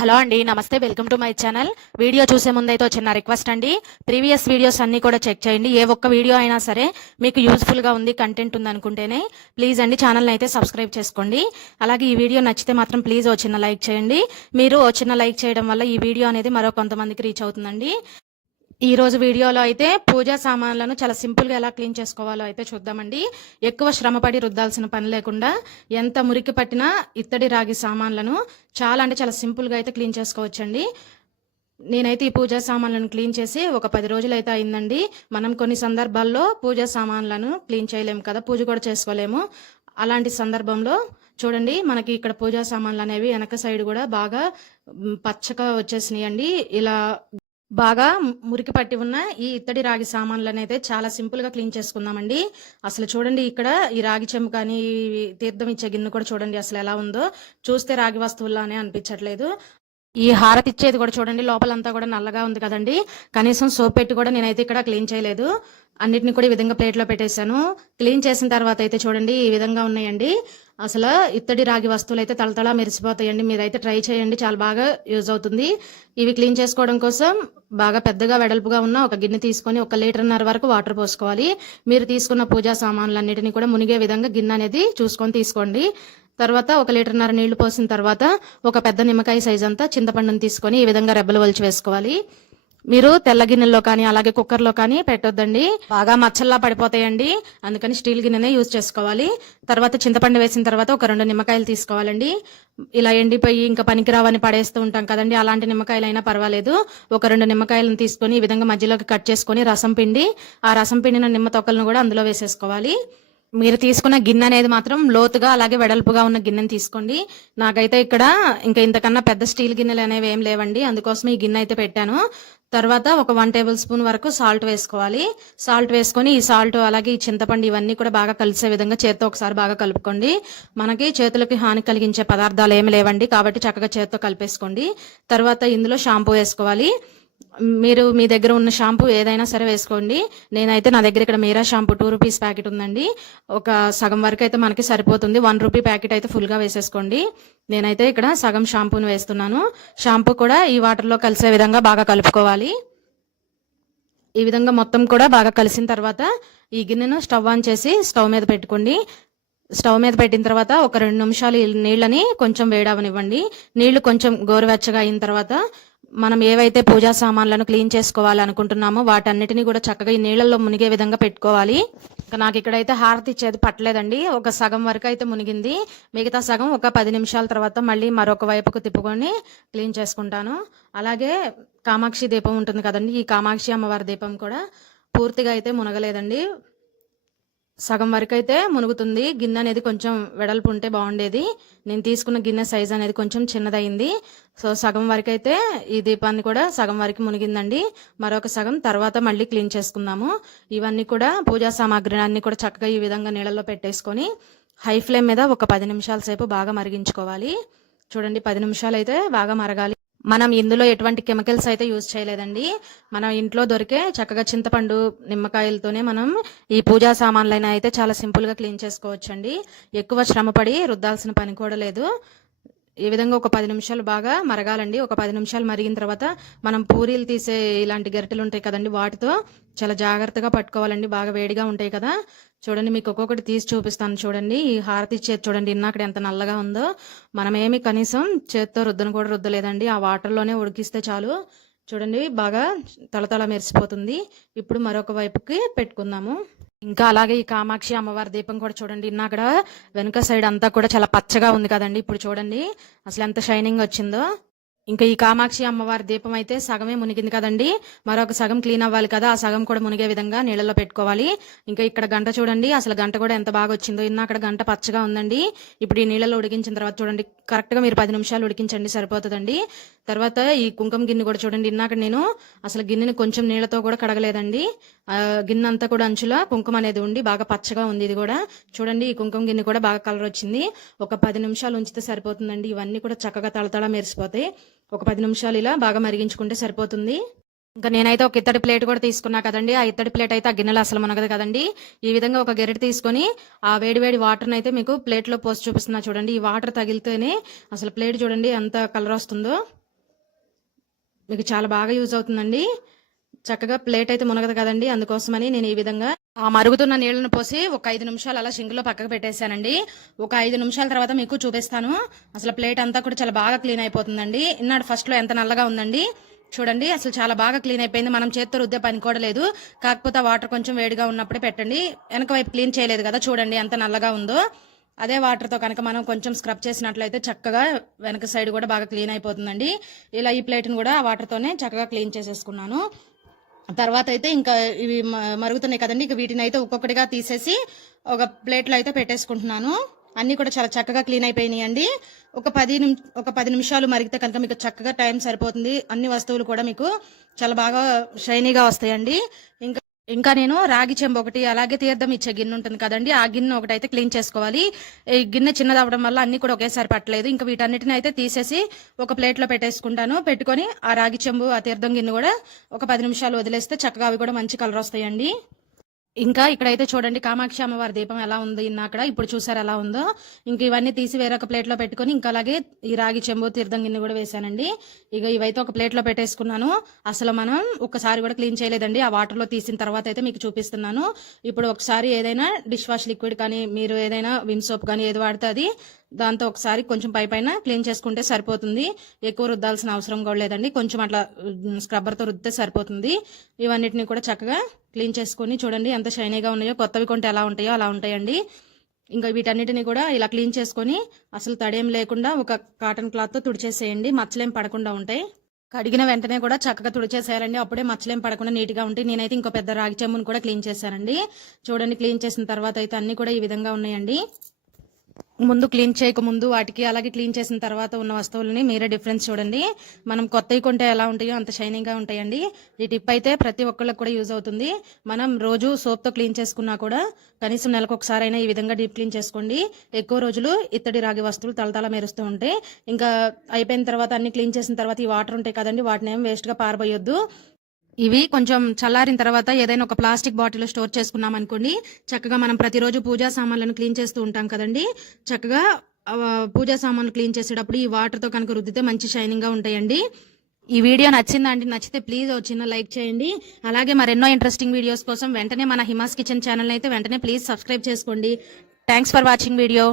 Hello అండి నమస్తే welcome to my channel. Video చూసే ముందైతే చిన్న రిక్వెస్ట్ అండి. ప్రీవియస్ వీడియోస్ అన్ని కూడా చెక్ చేయండి. ఏ ఒక్క వీడియో అయినా సరే మీకు యూజ్ఫుల్గా ఉంది కంటెంట్ ఉంది అనుకుంటేనే ప్లీజ్ అండి ఛానల్ అయితే సబ్స్క్రైబ్ చేసుకోండి. అలాగే ఈ వీడియో నచ్చితే మాత్రం ప్లీజ్ ఓ చిన్న లైక్ చేయండి. మీరు ఓ చిన్న లైక్ చేయడం వల్ల ఈ వీడియో అనేది మరో కొంతమందికి రీచ్ అవుతుందండి. ఈ రోజు వీడియోలో అయితే పూజా సామాన్లను చాలా సింపుల్గా ఎలా క్లీన్ చేసుకోవాలో అయితే చూద్దామండి. ఎక్కువ శ్రమపడి రుద్దాల్సిన పని లేకుండా ఎంత మురికి పట్టినా ఇత్తడి రాగి సామాన్లను చాలా అంటే చాలా సింపుల్గా అయితే క్లీన్ చేసుకోవచ్చండి. నేనైతే ఈ పూజా సామాన్లను క్లీన్ చేసి ఒక పది రోజులు అయితే అయిందండి. మనం కొన్ని సందర్భాల్లో పూజా సామాన్లను క్లీన్ చేయలేము కదా పూజ కూడా చేసుకోలేము. అలాంటి సందర్భంలో చూడండి మనకి ఇక్కడ పూజా సామాన్లు అనేవి వెనక సైడ్ కూడా బాగా పచ్చగా వచ్చేసినాయండి. ఇలా బాగా మురికి పట్టి ఉన్న ఈ ఇత్తడి రాగి సామాన్లను అయితే చాలా సింపుల్గా క్లీన్ చేసుకుందామండి. అసలు చూడండి ఇక్కడ ఈ రాగి చెంబు కానీ తీర్థం ఇచ్చే గిన్నె కూడా చూడండి అసలు ఎలా ఉందో. చూస్తే రాగి వస్తువుల్లానే అనిపించట్లేదు. ఈ హారతి ఇచ్చేది కూడా చూడండి లోపలంతా కూడా నల్లగా ఉంది కదండి. కనీసం సోప్ పెట్టి కూడా నేనైతే ఇక్కడ క్లీన్ చేయలేదు. అన్నిటిని కూడా ఈ విధంగా ప్లేట్లో పెట్టేశాను. క్లీన్ చేసిన తర్వాత అయితే చూడండి ఈ విధంగా ఉన్నాయండి. అసలు ఇత్తడి రాగి వస్తువులు అయితే తలతలా మెరిసిపోతాయండి. మీరైతే ట్రై చేయండి. చాలా బాగా యూజ్ అవుతుంది. ఇవి క్లీన్ చేసుకోవడం కోసం బాగా పెద్దగా వెడల్పుగా ఉన్న ఒక గిన్నె తీసుకొని ఒక లీటర్న్నర వరకు వాటర్ పోసుకోవాలి. మీరు తీసుకున్న పూజా సామాన్లన్నిటిని కూడా మునిగే విధంగా గిన్నె అనేది చూసుకొని తీసుకోండి. తర్వాత ఒక లీటర్న్నర నీళ్ళు పోసిన తర్వాత ఒక పెద్ద నిమ్మకాయ సైజ్ అంతా చింతపండుని తీసుకొని ఈ విధంగా రెబ్బలు వలిచి వేసుకోవాలి. మీరు తెల్ల గిన్నెల్లో కానీ అలాగే కుక్కర్లో కానీ పెట్టొద్దండి. బాగా మచ్చల్లా పడిపోతాయండి. అందుకని స్టీల్ గిన్నెనే యూజ్ చేసుకోవాలి. తర్వాత చింతపండు వేసిన తర్వాత ఒక రెండు నిమ్మకాయలు తీసుకోవాలండి. ఇలా ఎండిపోయి ఇంకా పనికిరావని పడేస్తూ ఉంటాం కదండి. అలాంటి నిమ్మకాయలు అయినా పర్వాలేదు. ఒక రెండు నిమ్మకాయలను తీసుకొని ఈ విధంగా మధ్యలోకి కట్ చేసుకొని రసం పిండి ఆ రసం పిండిన నిమ్మ తొక్కలను కూడా అందులో వేసేసుకోవాలి. మీరు తీసుకున్న గిన్నె అనేది మాత్రం లోతుగా అలాగే వెడల్పుగా ఉన్న గిన్నెని తీసుకోండి. నాకైతే ఇక్కడ ఇంకా ఇంతకన్నా పెద్ద స్టీల్ గిన్నెలు అనేవి ఏం లేవండి. అందుకోసం ఈ గిన్నె అయితే పెట్టాను. తర్వాత ఒక వన్ టేబుల్ స్పూన్ వరకు సాల్ట్ వేసుకోవాలి. సాల్ట్ వేసుకొని ఈ సాల్ట్ అలాగే ఈ చింతపండు ఇవన్నీ కూడా బాగా కలిసే విధంగా చేత్తో ఒకసారి బాగా కలుపుకోండి. మనకి చేతులకి హాని కలిగించే పదార్థాలు ఏమి లేవండి కాబట్టి చక్కగా చేత్తో కలిపేసుకోండి. తర్వాత ఇందులో షాంపూ వేసుకోవాలి. మీరు మీ దగ్గర ఉన్న షాంపూ ఏదైనా సరే వేసుకోండి. నేనైతే నా దగ్గర ఇక్కడ Meera shampoo two rupees packet ఉందండి. ఒక సగం వరకు అయితే మనకి సరిపోతుంది. వన్ రూపీ ప్యాకెట్ అయితే ఫుల్గా వేసేసుకోండి. నేనైతే ఇక్కడ సగం షాంపూని వేస్తున్నాను. షాంపూ కూడా ఈ వాటర్లో కలిసే విధంగా బాగా కలుపుకోవాలి. ఈ విధంగా మొత్తం కూడా బాగా కలిసిన తర్వాత ఈ గిన్నెను స్టవ్ ఆన్ చేసి స్టవ్ మీద పెట్టుకోండి. స్టవ్ మీద పెట్టిన తర్వాత ఒక రెండు నిమిషాలు నీళ్ళని కొంచెం వేడవనివ్వండి. నీళ్ళు కొంచెం గోరువెచ్చగా అయిన తర్వాత మనం ఏవైతే పూజా సామాన్లను క్లీన్ చేసుకోవాలనుకుంటున్నామో వాటన్నిటిని కూడా చక్కగా ఈ నీళ్ళల్లో మునిగే విధంగా పెట్టుకోవాలి. నాకు ఇక్కడైతే హారతి ఇచ్చేది పట్టలేదండి. ఒక సగం వరకు అయితే మునిగింది. మిగతా సగం ఒక పది నిమిషాల తర్వాత మళ్ళీ మరొక వైపుకు తిప్పుకొని క్లీన్ చేసుకుంటాను. అలాగే కామాక్షి దీపం ఉంటుంది కదండి ఈ కామాక్షి అమ్మవారి దీపం కూడా పూర్తిగా అయితే మునగలేదండి. సగం వరకు అయితే మునుగుతుంది. గిన్నె అనేది కొంచెం వెడల్పు ఉంటే బాగుండేది. నేను తీసుకున్న గిన్నె సైజ్ అనేది కొంచెం చిన్నదైంది సో సగం వరకు అయితే ఈ దీపాన్ని కూడా సగం వరకు మునిగిందండి. మరొక సగం తర్వాత మళ్ళీ క్లీన్ చేసుకుందాము. ఇవన్నీ కూడా పూజా సామాగ్రి అన్ని కూడా చక్కగా ఈ విధంగా నీళ్ళలో పెట్టేసుకొని హై ఫ్లేమ్ మీద ఒక పది నిమిషాల సేపు బాగా మరిగించుకోవాలి. చూడండి పది నిమిషాలు అయితే బాగా మరగాలి. మనం ఇందులో ఎటువంటి కెమికల్స్ అయితే యూజ్ చేయలేదండి. మనం ఇంట్లో దొరికే చక్కగా చింతపండు నిమ్మకాయలతోనే మనం ఈ పూజా సామాన్లైనా అయితే చాలా సింపుల్గా క్లీన్ చేసుకోవచ్చండి. ఎక్కువ శ్రమపడి రుద్దాల్సిన పని కూడా లేదు. ఈ విధంగా ఒక పది నిమిషాలు బాగా మరగాలండి. ఒక పది నిమిషాలు మరిగిన తర్వాత మనం పూరీలు తీసే ఇలాంటి గరిటెలు ఉంటాయి కదండి వాటితో చాలా జాగ్రత్తగా పట్టుకోవాలండి. బాగా వేడిగా ఉంటాయి కదా. చూడండి మీకు ఒక్కొక్కటి తీసి చూపిస్తాను చూడండి. ఈ హారతి చేతి చూడండి ఇన్నాకడ ఎంత నల్లగా ఉందో. మనమేమి కనీసం చేత్తో రుద్దను కూడా రుద్దలేదండి. ఆ వాటర్లోనే ఉడికిస్తే చాలు. చూడండి బాగా తలతల మెరిసిపోతుంది. ఇప్పుడు మరొక వైపుకి పెట్టుకుందాము. ఇంకా అలాగే ఈ కామాక్షి అమ్మవారి దీపం కూడా చూడండి. ఇన్నాకడ వెనుక సైడ్ అంతా కూడా చాలా పచ్చగా ఉంది కదండి. ఇప్పుడు చూడండి. అసలు ఎంత షైనింగ్ వచ్చిందో. ఇంకా ఈ కామాక్షి అమ్మవారి దీపం అయితే సగమే మునిగింది కదండి. మరొక సగం క్లీన్ అవ్వాలి కదా. ఆ సగం కూడా మునిగే విధంగా నీళ్ళలో పెట్టుకోవాలి. ఇంకా ఇక్కడ గంట చూడండి. అసలు గంట కూడా ఎంత బాగా వచ్చిందో. ఇన్న అక్కడ గంట పచ్చగా ఉందండి. ఇప్పుడు ఈ నీళ్ళలో ఉడికించిన తర్వాత చూడండి. కరెక్ట్గా మీరు పది నిమిషాలు ఉడికించండి సరిపోతుందండి. తర్వాత ఈ కుంకుమ గిన్నె కూడా చూడండి. ఇన్నాక నేను అసలు గిన్నెని కొంచెం నీళ్ళతో కూడా కడగలేదండి. గిన్నె అంతా కూడా అంచుల కుంకుమ అనేది ఉండి బాగా పచ్చగా ఉంది ఇది కూడా. చూడండి ఈ కుంకుమ గిన్నె కూడా బాగా కలర్ వచ్చింది. ఒక పది నిమిషాలు ఉంచితే సరిపోతుందండి. ఇవన్నీ కూడా చక్కగా తళతళ మెరిసిపోతాయి. ఒక పది నిమిషాలు ఇలా బాగా మరిగించుకుంటే సరిపోతుంది. ఇంకా నేనైతే ఒక ఇత్తడి ప్లేట్ కూడా తీసుకున్నా కదండి. ఆ ఇత్తడి ప్లేట్ అయితే ఆ గిన్నెలు అసలు మునగదు కదండి. ఈ విధంగా ఒక గెరిట తీసుకొని ఆ వేడి వేడి వాటర్ని అయితే మీకు ప్లేట్లో పోసి చూపిస్తున్నా చూడండి. ఈ వాటర్ తగిలితేనే అసలు ప్లేట్ చూడండి ఎంత కలర్ వస్తుందో. మీకు చాలా బాగా యూజ్ అవుతుందండి. చక్కగా ప్లేట్ అయితే మునగదు కదండి అందుకోసమని నేను ఈ విధంగా ఆ మరుగుతున్న నీళ్ళను పోసి ఒక ఐదు నిమిషాలు అలా సింకులో పక్కకు పెట్టేశానండి. ఒక ఐదు నిమిషాల తర్వాత మీకు చూపిస్తాను. అసలు ప్లేట్ అంతా కూడా చాలా బాగా క్లీన్ అయిపోతుందండి. ఇన్నాడు ఫస్ట్లో ఎంత నల్లగా ఉందండి. చూడండి అసలు చాలా బాగా క్లీన్ అయిపోయింది. మనం చేత్తో రుద్దే పని కూడా లేదు. కాకపోతే వాటర్ కొంచెం వేడిగా ఉన్నప్పుడే పెట్టండి. వెనక వైపు క్లీన్ చేయలేదు కదా చూడండి ఎంత నల్లగా ఉందో. అదే వాటర్తో కనుక మనం కొంచెం స్క్రబ్ చేసినట్లయితే చక్కగా వెనక సైడ్ కూడా బాగా క్లీన్ అయిపోతుందండి. ఇలా ఈ ప్లేట్ని కూడా వాటర్తోనే చక్కగా క్లీన్ చేసేసుకున్నాను. తర్వాత అయితే ఇంకా ఇవి మ- మరుగుతున్నాయి కదండి. ఇక వీటిని అయితే ఒక్కొక్కటిగా తీసేసి ఒక ప్లేట్లో అయితే పెట్టేసుకుంటున్నాను. అన్నీ కూడా చాలా చక్కగా క్లీన్ అయిపోయినాయి అండి ఒక పది నిమి ఒక పది నిమిషాలు మరిగితే కనుక మీకు చక్కగా టైం సరిపోతుంది. అన్ని వస్తువులు కూడా మీకు చాలా బాగా షైనీగా వస్తాయండి. ఇంకా ఇంకా నేను రాగి చెంబు ఒకటి అలాగే తీర్థం ఇచ్చే గిన్నె ఉంటుంది కదండి ఆ గిన్నె ఒకటి అయితే క్లీన్ చేసుకోవాలి. ఈ గిన్నె చిన్నది వల్ల అన్ని కూడా ఒకేసారి పట్టలేదు. ఇంకా వీటన్నిటిని అయితే తీసేసి ఒక ప్లేట్లో పెట్టేసుకుంటాను. పెట్టుకొని ఆ రాగి చెంబు ఆ తీర్థం గిన్నె కూడా ఒక పది నిమిషాలు వదిలేస్తే చక్కగా అవి కూడా మంచి కలర్ వస్తాయండి. ఇంకా ఇక్కడైతే చూడండి కామాక్షి అమ్మవారి దీపం ఎలా ఉంది ఇన్న అక్కడ. ఇప్పుడు చూసారు ఎలా ఉందో? ఇంక ఇవన్నీ తీసి వేరొక ప్లేట్లో పెట్టుకొని ఇంకా అలాగే ఈ రాగి చెంబు తీర్థం గిన్నె కూడా వేసానండి ఇక ఇవైతే ఒక ప్లేట్లో పెట్టేసుకున్నాను. అసలు మనం ఒకసారి కూడా క్లీన్ చేయలేదండి. ఆ వాటర్లో తీసిన తర్వాత అయితే మీకు చూపిస్తున్నాను. ఇప్పుడు ఒకసారి ఏదైనా డిష్ వాష్ లిక్విడ్ కానీ మీరు ఏదైనా విమ్ సోప్ కానీ ఏది వాడితే అది దాంతో ఒకసారి కొంచెం పై పైన క్లీన్ చేసుకుంటే సరిపోతుంది. ఎక్కువ రుద్దాల్సిన అవసరం కూడా లేదండి. కొంచెం అట్లా స్క్రబ్బర్తో రుద్దితే సరిపోతుంది. ఇవన్నిటిని కూడా చక్కగా క్లీన్ చేసుకొని చూడండి ఎంత షైనీగా ఉన్నాయో కొత్తవి కొంటే ఎలా ఉంటాయో అలా ఉంటాయండి. ఇంకా వీటన్నిటిని కూడా ఇలా క్లీన్ చేసుకొని అసలు తడేం లేకుండా ఒక కాటన్ క్లాత్తో తుడిచేసేయండి. మచ్చలేం పడకుండా ఉంటాయి. కడిగిన వెంటనే కూడా చక్కగా తుడిచేసేయాలండి. అప్పుడే మచ్చలేం పడకుండా నీట్గా ఉంటాయి. నేనైతే ఇంకో పెద్ద రాగి చెమ్మును కూడా క్లీన్ చేశానండి. చూడండి క్లీన్ చేసిన తర్వాత అయితే అన్నీ కూడా ఈ విధంగా ఉన్నాయండి. ముందు క్లీన్ చేయక ముందు వాటికి అలాగే క్లీన్ చేసిన తర్వాత ఉన్న వస్తువులని మీరే డిఫరెన్స్ చూడండి. మనం కొత్తవి కొంటే ఎలా ఉంటాయో అంత షైనింగ్గా ఉంటాయండి. ఈ టిప్ అయితే ప్రతి ఒక్కళ్ళకి కూడా యూజ్ అవుతుంది. మనం రోజు సోప్తో క్లీన్ చేసుకున్నా కూడా కనీసం నెలకు ఒకసారైనా ఈ విధంగా డీప్ క్లీన్ చేసుకోండి. ఎక్కువ రోజులు ఇత్తడి రాగి వస్తువులు తలతల మెరుస్తూ ఉంటాయి ఇంకా అయిపోయిన తర్వాత అన్ని క్లీన్ చేసిన తర్వాత ఈ వాటర్ ఉంటాయి కదండి వాటిని ఏం వేస్ట్గా పారబోయొద్దు. ఇవి కొంచెం చల్లారిన తర్వాత ఏదైనా ఒక ప్లాస్టిక్ బాటిల్ స్టోర్ చేసుకున్నాం అనుకోండి చక్కగా మనం ప్రతిరోజు పూజా సామాన్లను క్లీన్ చేస్తూ ఉంటాం కదండి. చక్కగా పూజా సామాన్లు క్లీన్ చేసేటప్పుడు ఈ వాటర్తో కనుక రుద్దితే మంచి షైనింగ్గా ఉంటాయండి. ఈ వీడియో నచ్చిందా అండి? నచ్చితే ప్లీజ్ ఒక చిన్న లైక్ చేయండి. అలాగే మరెన్నో ఇంట్రెస్టింగ్ వీడియోస్ కోసం వెంటనే మన హిమాస్ కిచెన్ ఛానల్ అయితే వెంటనే ప్లీజ్ సబ్స్క్రైబ్ చేసుకోండి. Thanks for watching video.